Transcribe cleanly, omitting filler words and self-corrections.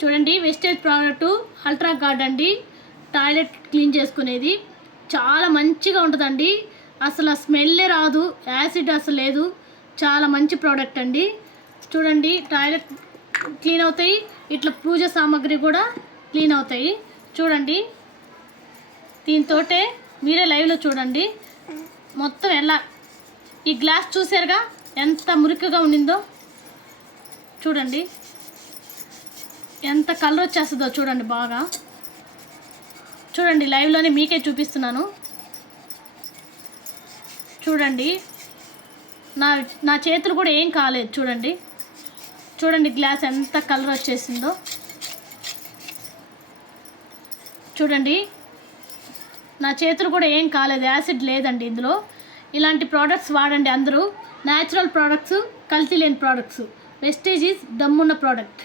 చూడండి, wastage product ultra gourd అండి. Toilet clean చేసుకునేది చాలా మంచిగా ఉంటుందండి. అసలు స్మెల్లే రాదు, యాసిడ్ అసలు లేదు. చాలా మంచి ప్రోడక్ట్ అండి. చూడండి, టాయిలెట్ క్లీన్ అవుతాయి, ఇట్లా పూజ సామాగ్రి కూడా క్లీన్ అవుతాయి. చూడండి, దీంతోటే మీరే లైవ్లో చూడండి మొత్తం ఎలా. ఈ గ్లాస్ చూసారుగా ఎంత మురికిగా ఉండిందో. చూడండి ఎంత కలర్ వచ్చేస్తుందో చూడండి. బాగా చూడండి, లైవ్లోనే మీకే చూపిస్తున్నాను. చూడండి, నా చేతులు కూడా ఏం కాలేదు. చూడండి చూడండి గ్లాస్ ఎంత కలర్ వచ్చేసిందో. చూడండి, నా చేతులు కూడా ఏం కాలేదు, యాసిడ్ లేదండి ఇందులో. ఇలాంటి ప్రోడక్ట్స్ వాడండి అందరూ. న్యాచురల్ ప్రోడక్ట్స్, కల్తీ లేని ప్రోడక్ట్స్. వెస్టేజ్ ఈజ్ దమ్మున్న ప్రోడక్ట్.